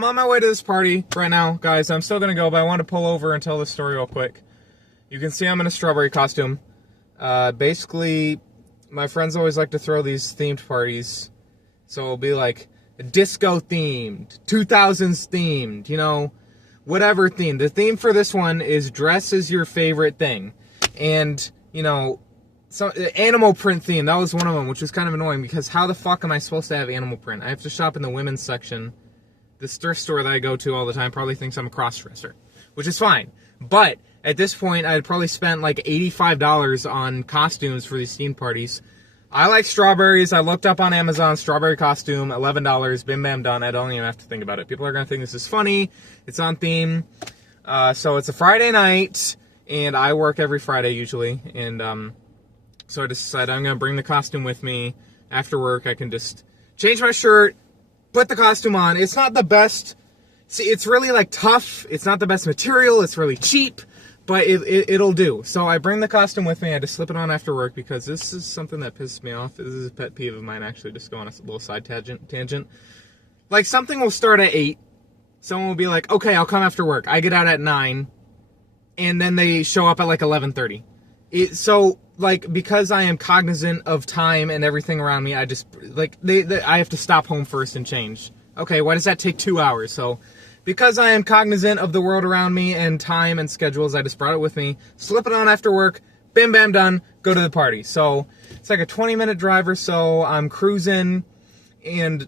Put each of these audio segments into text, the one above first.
I'm on my way to this party right now, guys. I'm still going to go, but I want to pull over and tell this story real quick. You can see I'm in a strawberry costume. Basically, my friends always like to throw these themed parties. So it'll be like disco themed, 2000s themed, you know, whatever theme. The theme for this one is dress is your favorite thing. And, you know, so animal print theme, that was one of them, which was kind of annoying because how the fuck am I supposed to have animal print? I have to shop in the women's section. This thrift store that I go to all the time probably thinks I'm a cross-dresser, which is fine. But at this point, I had probably spent like $85 on costumes for these theme parties. I like strawberries. I looked up on Amazon, strawberry costume, $11, bim bam done. I don't even have to think about it. People are going to think this is funny. It's on theme. So it's a Friday night, and I work every Friday usually, and so I decided I'm going to bring the costume with me. After work, I can just change my shirt, put the costume on. It's not the best. See, it's really, like, tough. It's not the best material. It's really cheap, but it'll do. So I bring the costume with me. I just slip it on after work because this is something that pisses me off. This is a pet peeve of mine, actually, just go on a little side tangent. Like, something will start at 8. Someone will be like, okay, I'll come after work. I get out at 9, and then they show up at, like, 11:30. So, like, because I am cognizant of time and everything around me, I just, like, I have to stop home first and change. Okay, why does that take 2 hours? So, because I am cognizant of the world around me and time and schedules, I just brought it with me, slip it on after work, bam, bam, done, go to the party. So, it's like a 20-minute drive or so. I'm cruising, and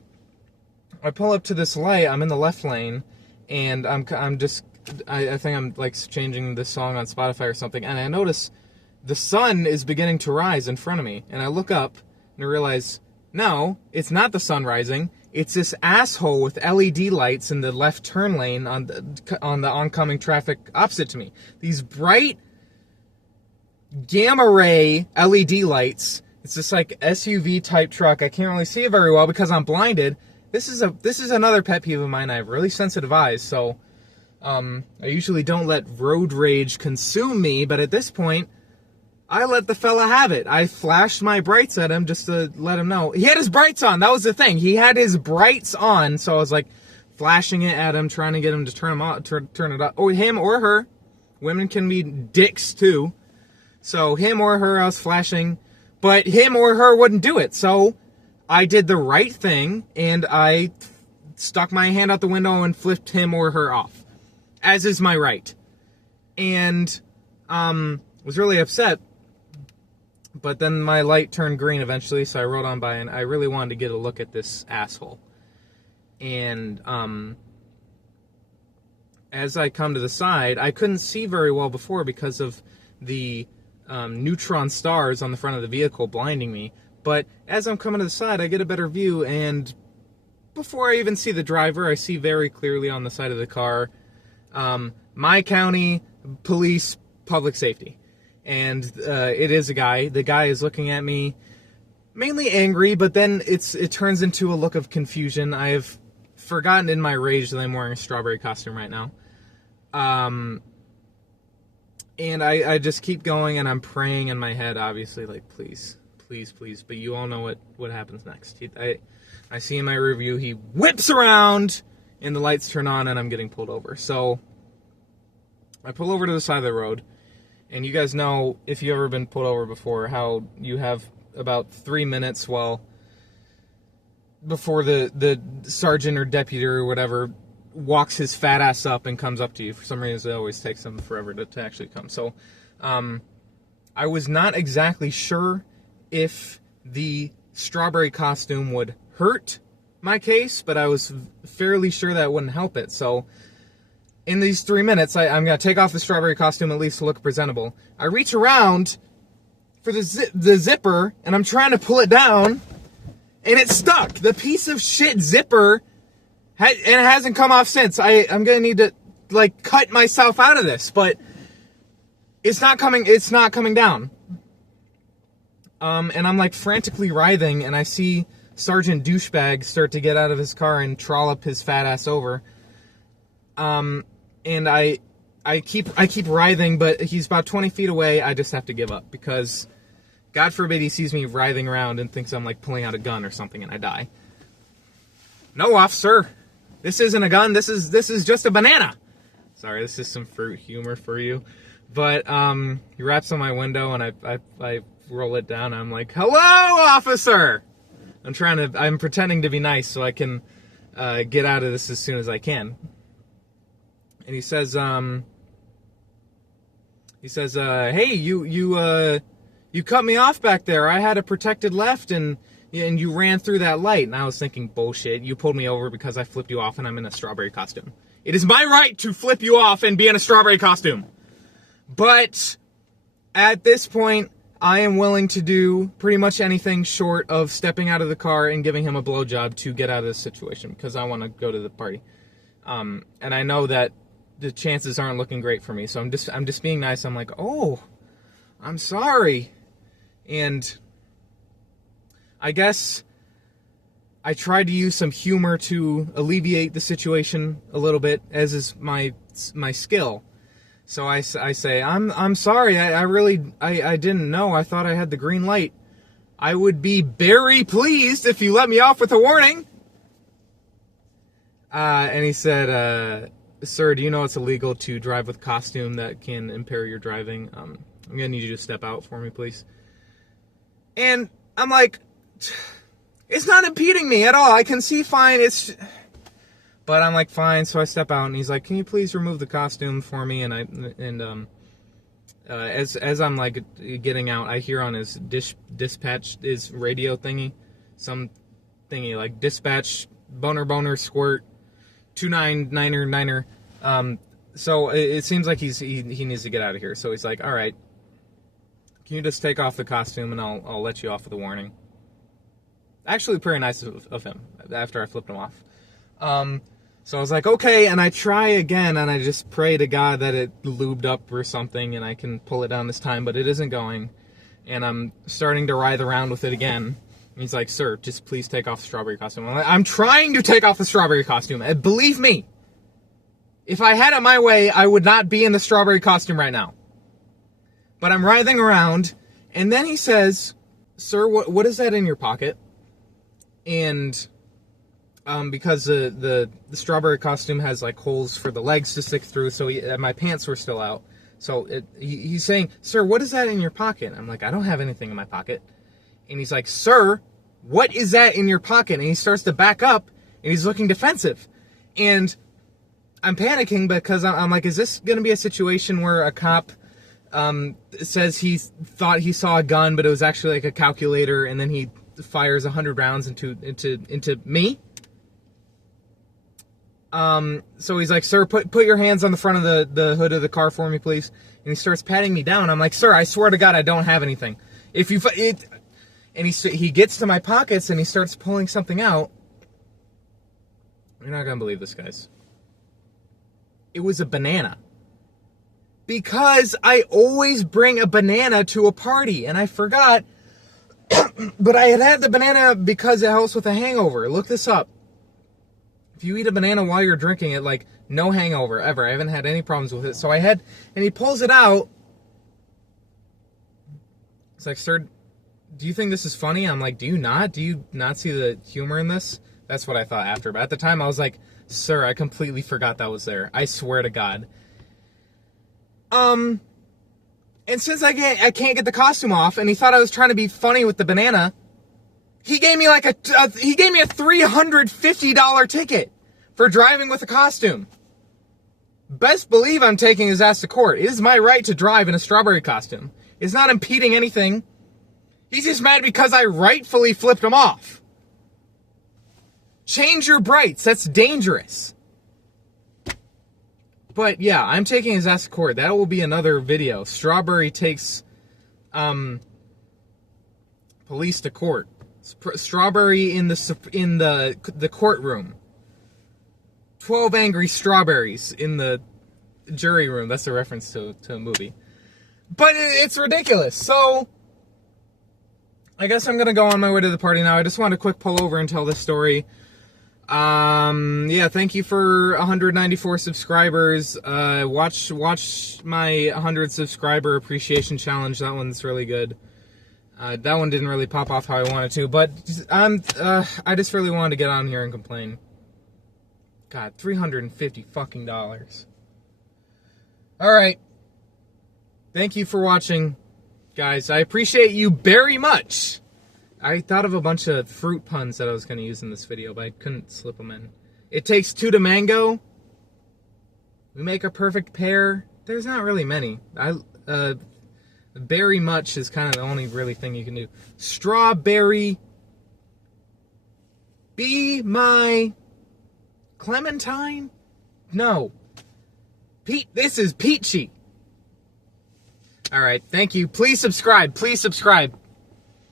I pull up to this light. I'm in the left lane, and I think I'm, like, changing this song on Spotify or something, and I notice the sun is beginning to rise in front of me, and I look up and I realize, no, it's not the sun rising. It's this asshole with LED lights in the left turn lane on the oncoming traffic opposite to me. These bright gamma ray LED lights. It's this like SUV type truck. I can't really see it very well because I'm blinded. This is another pet peeve of mine. I have really sensitive eyes, so I usually don't let road rage consume me, but at this point, I let the fella have it. I flashed my brights at him just to let him know. He had his brights on. That was the thing. He had his brights on, so I was like flashing it at him, trying to get him to turn it up. Or him or her. Women can be dicks too. So him or her, I was flashing, but him or her wouldn't do it. So I did the right thing, and I stuck my hand out the window and flipped him or her off, as is my right. And was really upset. But then my light turned green eventually, so I rode on by, and I really wanted to get a look at this asshole. And as I come to the side, I couldn't see very well before because of the neutron stars on the front of the vehicle blinding me. But as I'm coming to the side, I get a better view, and before I even see the driver, I see very clearly on the side of the car, my county police public safety. And it is a guy. The guy is looking at me mainly angry, but then it turns into a look of confusion. I have forgotten in my rage that I'm wearing a strawberry costume right now. And I just keep going, and I'm praying in my head, obviously, like, please, please, please. But you all know what happens next. I see in my review, he whips around, and the lights turn on, and I'm getting pulled over. So I pull over to the side of the road. And you guys know, if you've ever been pulled over before, how you have about 3 minutes before the sergeant or deputy or whatever walks his fat ass up and comes up to you. For some reason, it always takes them forever to actually come. So I was not exactly sure if the strawberry costume would hurt my case, but I was fairly sure that it wouldn't help it. So in these 3 minutes, I'm going to take off the strawberry costume at least to look presentable. I reach around for the zipper, and I'm trying to pull it down, and it's stuck. The piece of shit zipper, and it hasn't come off since. I'm going to need to, like, cut myself out of this, but it's not coming down. And I'm, like, frantically writhing, and I see Sergeant Douchebag start to get out of his car and trollop his fat ass over. And I keep writhing, but he's about 20 feet away. I just have to give up because God forbid he sees me writhing around and thinks I'm like pulling out a gun or something and I die. No, officer. This isn't a gun. This is just a banana. Sorry, this is some fruit humor for you. But he raps on my window, and I roll it down. I'm like, "Hello, officer." I'm pretending to be nice so I can get out of this as soon as I can. And he says, "Hey, you cut me off back there. I had a protected left, and you ran through that light." And I was thinking, bullshit. You pulled me over because I flipped you off, and I'm in a strawberry costume. It is my right to flip you off and be in a strawberry costume. But at this point, I am willing to do pretty much anything short of stepping out of the car and giving him a blowjob to get out of this situation because I want to go to the party. And I know that the chances aren't looking great for me, so I'm just being nice. I'm like, "Oh, I'm sorry." And I guess I tried to use some humor to alleviate the situation a little bit, as is my skill. So I say, I'm sorry, I didn't know. I thought I had the green light. I would be very pleased if you let me off with a warning. And he said, "Sir, do you know it's illegal to drive with costume that can impair your driving? I'm going to need you to step out for me, please." And I'm like, it's not impeding me at all. I can see fine. But I'm like, fine. So I step out, and he's like, "Can you please remove the costume for me?" And as I'm like getting out, I hear on his dispatch, his radio thingy, some thingy like dispatch boner squirt 299er. So it seems like he needs to get out of here. So he's like, "All right, can you just take off the costume and I'll let you off with a warning." Actually, pretty nice of him after I flipped him off. So I was like, okay, and I try again, and I just pray to God that it lubed up or something, and I can pull it down this time, but it isn't going. And I'm starting to writhe around with it again. And he's like, "Sir, just please take off the strawberry costume." I'm trying to take off the strawberry costume. And believe me, if I had it my way, I would not be in the strawberry costume right now. But I'm writhing around, and then he says, "Sir, what is that in your pocket?" And because the strawberry costume has like holes for the legs to stick through, so my pants were still out. So he's saying, "Sir, what is that in your pocket?" I'm like, "I don't have anything in my pocket." And he's like, "Sir, what is that in your pocket?" And he starts to back up, and he's looking defensive. And I'm panicking because I'm like, is this going to be a situation where a cop says he thought he saw a gun, but it was actually like a calculator, and then he fires 100 rounds into me? So he's like, "Sir, put your hands on the front of the hood of the car for me, please." And he starts patting me down. I'm like, "Sir, I swear to God, I don't have anything." And he gets to my pockets and he starts pulling something out. You're not gonna believe this, guys. It was a banana. Because I always bring a banana to a party, and I forgot. But I had the banana because it helps with a hangover. Look this up. If you eat a banana while you're drinking it, like, no hangover ever. I haven't had any problems with it. So and he pulls it out. It's like, "Sir, do you think this is funny?" I'm like, Do you not see the humor in this?" That's what I thought after. But at the time, I was like, "Sir, I completely forgot that was there. I swear to God." And since I can't get the costume off, and he thought I was trying to be funny with the banana, he gave me like a $350 ticket for driving with a costume. Best believe I'm taking his ass to court. It is my right to drive in a strawberry costume. It's not impeding anything. He's just mad because I rightfully flipped him off. Change your brights. That's dangerous. But yeah, I'm taking his ass to court. That will be another video. Strawberry takes police to court. Strawberry in the courtroom. 12 angry strawberries in the jury room. That's a reference to a movie. But it's ridiculous. So I guess I'm gonna go on my way to the party now. I just wanted to quick pull over and tell this story. Yeah, thank you for 194 subscribers. Watch my 100 subscriber appreciation challenge. That one's really good. That one didn't really pop off how I wanted to, but I just really wanted to get on here and complain. God, $350 fucking dollars. Alright. Thank you for watching, guys. I appreciate you very much. I thought of a bunch of fruit puns that I was going to use in this video, but I couldn't slip them in. It takes two to mango. We make a perfect pair. There's not really many. Very much is kind of the only really thing you can do. Strawberry. Be my Clementine? No. Pete, this is Peachy. Alright, thank you. Please subscribe. Please subscribe.